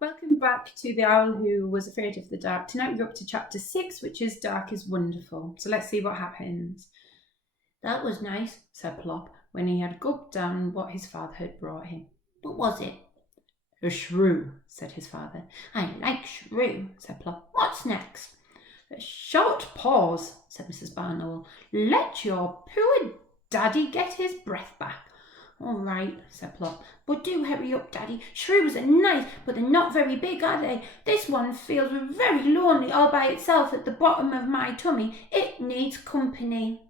Welcome back to The Owl Who Was Afraid of the Dark. Tonight we're up to chapter 6, which is Dark is Wonderful. So let's see what happens. That was nice, said Plop, when he had gulped down what his father had brought him. What was it? A shrew, said his father. I like shrew, said Plop. What's next? A short pause, said Mrs. Barnowl. Let your poor daddy get his breath back. All right, said Plop, but do hurry up, Daddy. Shrews are nice, but they're not very big, are they? This one feels very lonely all by itself at the bottom of my tummy. It needs company.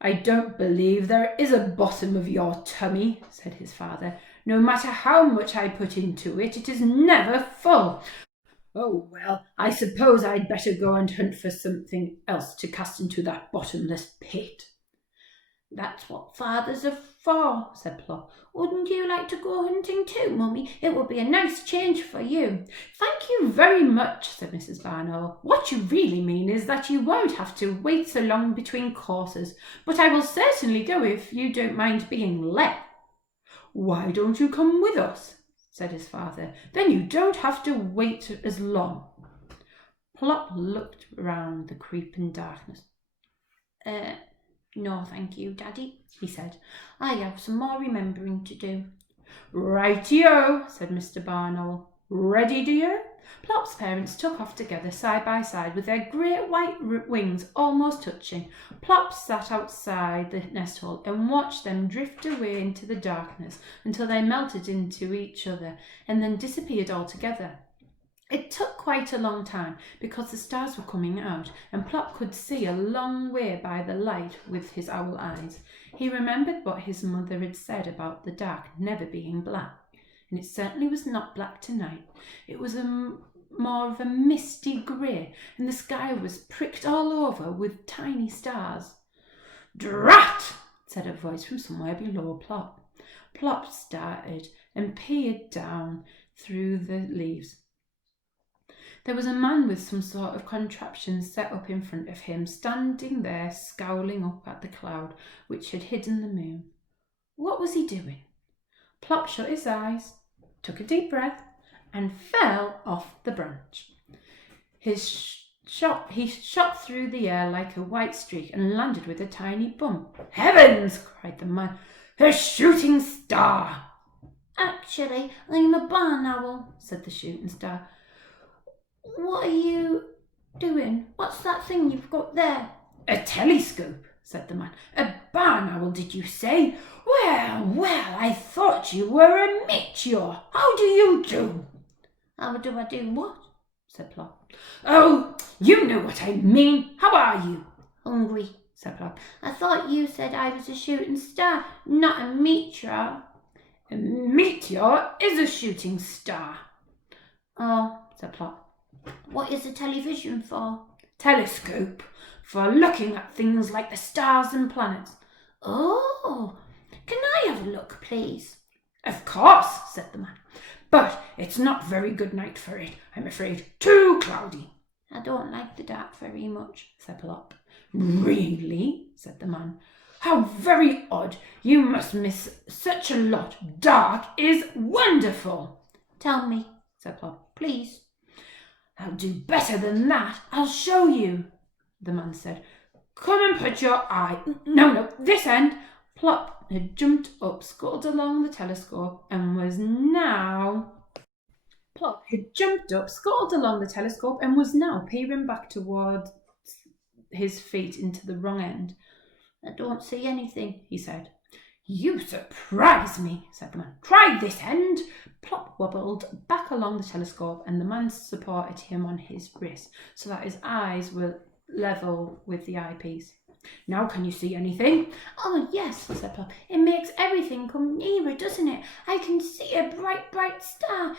I don't believe there is a bottom of your tummy, said his father. No matter how much I put into it, it is never full. Oh, well, I suppose I'd better go and hunt for something else to cast into that bottomless pit. That's what fathers are for, said Plop. Wouldn't you like to go hunting too, Mummy? It would be a nice change for you. Thank you very much, said Mrs. Barnowl. What you really mean is that you won't have to wait so long between courses, but I will certainly go if you don't mind being led. Why don't you come with us? Said his father. Then you don't have to wait as long. Plop looked round the creeping darkness. No, thank you, Daddy, he said. I have some more remembering to do. Righty-o, said Mr. Barnowl. Ready, dear? Plop's parents took off together side by side with their great white wings almost touching. Plop sat outside the nest hole and watched them drift away into the darkness until they melted into each other and then disappeared altogether. It took quite a long time because the stars were coming out and Plop could see a long way by the light with his owl eyes. He remembered what his mother had said about the dark never being black, and it certainly was not black tonight. It was more of a misty grey, and the sky was pricked all over with tiny stars. Drat! said a voice from somewhere below Plop. Plop started and peered down through the leaves. There was a man with some sort of contraption set up in front of him, standing there scowling up at the cloud which had hidden the moon. What was he doing? Plop shut his eyes, took a deep breath, and fell off the branch. He shot through the air like a white streak and landed with a tiny bump. Heavens! cried the man. A shooting star! Actually, I'm a barn owl, said the shooting star. What are you doing? What's that thing you've got there? A telescope, said the man. A barn owl, did you say? Well, I thought you were a meteor. How do you do? How do I do what? said Plop. Oh, you know what I mean. How are you? Hungry, said Plop. I thought you said I was a shooting star, not a meteor. A meteor is a shooting star. Oh, said Plop. What is a television for? Telescope, for looking at things like the stars and planets. Oh, can I have a look, please? Of course, said the man. But it's not very good night for it, I'm afraid. Too cloudy. I don't like the dark very much, said Plop. Really? said the man. How very odd. You must miss such a lot. Dark is wonderful. Tell me, said Plop, please. I'll do better than that. I'll show you, the man said. Come and put your eye... No, this end. Plop had jumped up, scuttled along the telescope, and was now... Plop had jumped up, scuttled along the telescope, and was now peering back toward his feet into the wrong end. I don't see anything, he said. You surprise me, said the man. Try this end. Plop wobbled back along the telescope, and the man supported him on his wrist so that his eyes were level with the eyepiece. Now can you see anything? Oh, yes, said Plop. It makes everything come nearer, doesn't it? I can see a bright, bright star.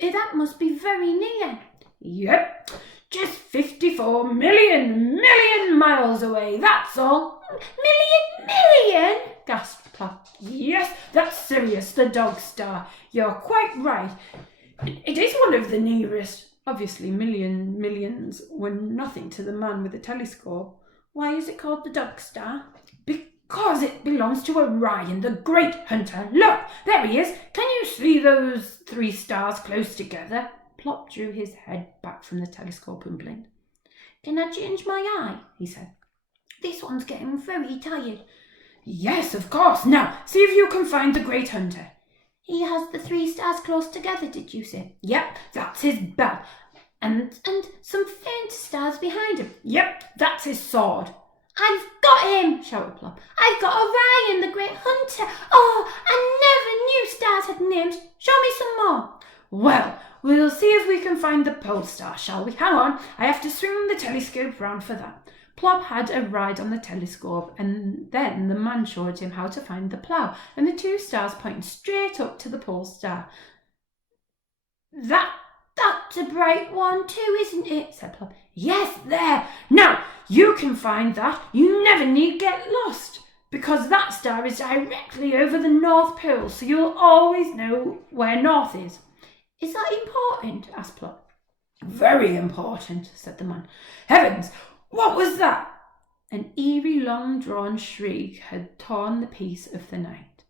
That must be very near. Yep, just 54 million miles away, that's all. Million? gasped Plop. Yes, that's Sirius, the dog star. You're quite right. It is one of the nearest. Obviously, millions were nothing to the man with the telescope. Why is it called the dog star? because it belongs to Orion, the great hunter. Look, there he is. Can you see those 3 stars close together?" Plop drew his head back from the telescope and blinked. "Can I change my eye?" he said. "This one's getting very tired." "Yes, of course. Now, see if you can find the great hunter." "He has the 3 stars close together, did you say?" "Yep, that's his belt. And some faint stars behind him." "Yep, that's his sword." "I've got him!" shouted Plop. "I've got Orion, the great hunter. Oh, I never knew stars had names. Show me some more." "Well, we'll see if we can find the pole star, shall we? Hang on, I have to swing the telescope round for that." Plop had a ride on the telescope, and then the man showed him how to find the plough, and the 2 stars pointing straight up to the pole star. That's a bright one too, isn't it?" said Plop. "Yes, there. Now, you can find that. You never need get lost, because that star is directly over the North Pole, so you'll always know where North is." "Is that important?" asked Plop. "Very important," said the man. "Heavens, what was that?" An eerie, long-drawn shriek had torn the peace of the night.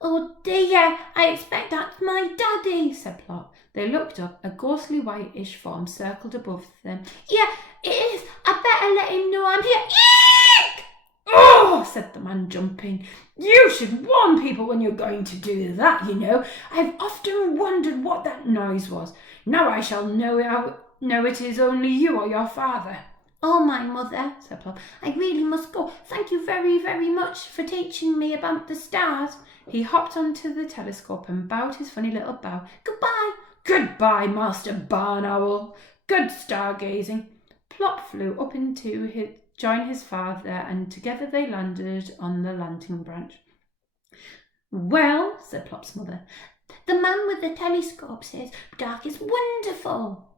"Oh dear, I expect that's my daddy," said Plop. They looked up. A ghostly whitish form circled above them. "Yeah, it is. I better let him know I'm here." "Eek!" "Oh," said the man, jumping. "You should warn people when you're going to do that, you know. I've often wondered what that noise was. Now I shall know it is only you or your father." "Oh, my mother," said Plop. "I really must go. Thank you very, very much for teaching me about the stars." He hopped onto the telescope and bowed his funny little bow. "Goodbye." "Goodbye, Master Barn Owl. Good stargazing." Plop flew up to join his father, and together they landed on the Lantern Branch. "Well," said Plop's mother, "the man with the telescope says dark is wonderful.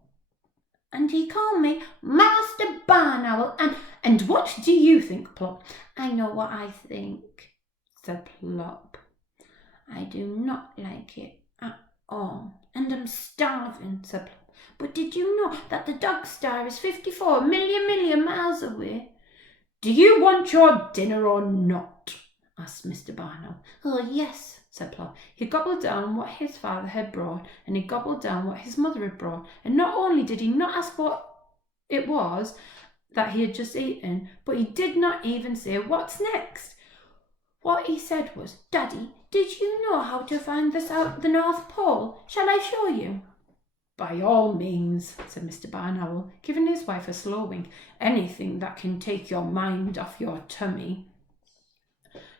And he called me Master Barn Owl, and what do you think, Plop?" "I know what I think," said Plop. "I do not like it at all, and I'm starving," said Plop. "But did you know that the dog star is 54 million miles away?" "Do you want your dinner or not?" asked Mr. Barn Owl. "Oh, yes," said Plop. He gobbled down what his father had brought, and he gobbled down what his mother had brought, and not only did he not ask what it was that he had just eaten, but he did not even say, "What's next?" What he said was, "Daddy, did you know how to find the North Pole? Shall I show you?" "By all means," said Mr. Barn Owl, giving his wife a slow wink. "Anything that can take your mind off your tummy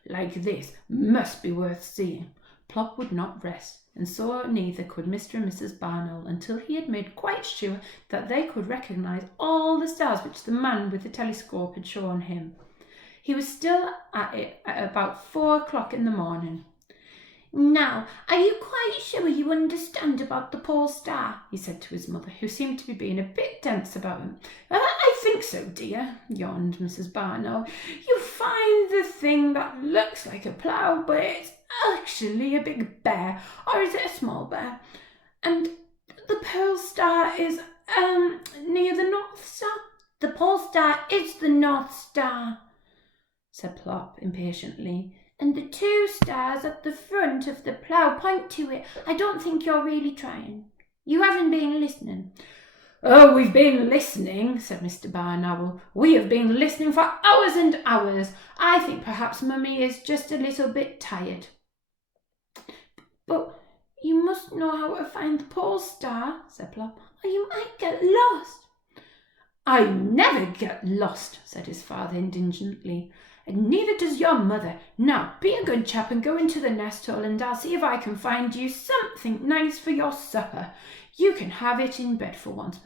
like this must be worth seeing." Plop would not rest, and so neither could Mr. and Mrs. Barn Owl until he had made quite sure that they could recognise all the stars which the man with the telescope had shown him. He was still at it at about 4 o'clock in the morning. "Now, are you quite sure you understand about the pole star?" he said to his mother, who seemed to be being a bit dense about him. "I think so, dear," yawned Mrs. Barn Owl. "You find the thing that looks like a plough, but it's actually a big bear, or is it a small bear? And the pole star is near the North Star." "The pole star is the North Star," said Plop impatiently, "and the 2 stars at the front of the plough point to it. I don't think you're really trying. You haven't been listening." "Oh, we've been listening," said Mr. Barn Owl. "We have been listening for hours and hours. I think perhaps Mummy is just a little bit tired." "But you must know how to find the pole star," said Plop, "or you might get lost." "I never get lost," said his father indignantly. "And neither does your mother. Now, be a good chap and go into the nest hole, and I'll see if I can find you something nice for your supper. You can have it in bed for once,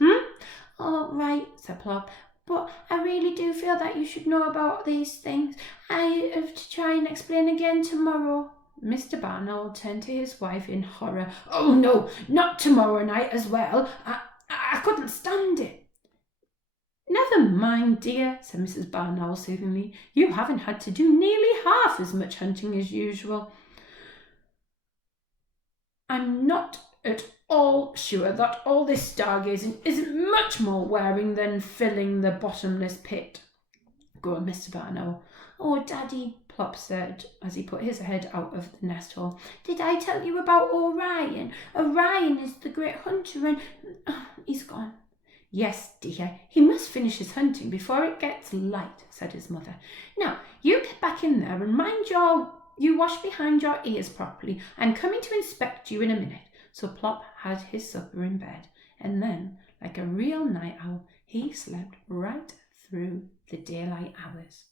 "All right," said Plop, "but I really do feel that you should know about these things. I have to try and explain again tomorrow." Mr. Barn Owl turned to his wife in horror. "Oh, no, not tomorrow night as well. I couldn't stand it." "Never mind, dear," said Mrs. Barn Owl soothingly. "You haven't had to do nearly half as much hunting as usual." "I'm not at all sure that all this stargazing isn't much more wearing than filling the bottomless pit," groaned Mr. Barn Owl. "Oh, Daddy," Plop said as he put his head out of the nest hole. "Did I tell you about Orion? Orion is the great hunter and he's gone." "Yes, dear, he must finish his hunting before it gets light," said his mother. "Now, you get back in there and mind you wash behind your ears properly. I'm coming to inspect you in a minute." So Plop had his supper in bed, and then, like a real night owl, he slept right through the daylight hours.